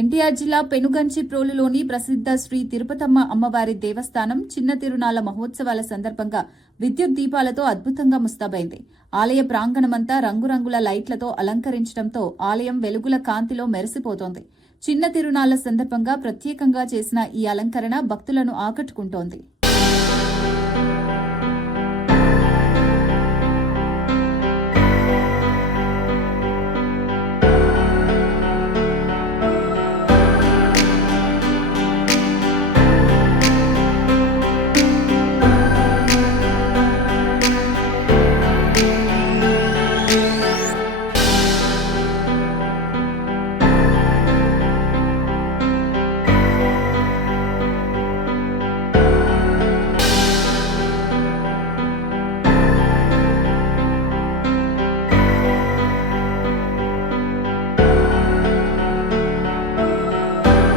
ఎన్టీఆర్ జిల్లా పెనుగంచిప్రోలులోని ప్రసిద్ధ శ్రీ తిరుపతమ్మ అమ్మవారి దేవస్థానం చిన్న తిరునాళ్ల మహోత్సవాల సందర్భంగా విద్యుత్ దీపాలతో అద్భుతంగా ముస్తాబైంది. ఆలయ ప్రాంగణమంతా రంగురంగుల లైట్లతో అలంకరించడంతో ఆలయం వెలుగుల కాంతిలో మెరిసిపోతోంది. చిన్న తిరునాళ్ల సందర్భంగా ప్రత్యేకంగా చేసిన ఈ అలంకరణ భక్తులను ఆకట్టుకుంటోంది.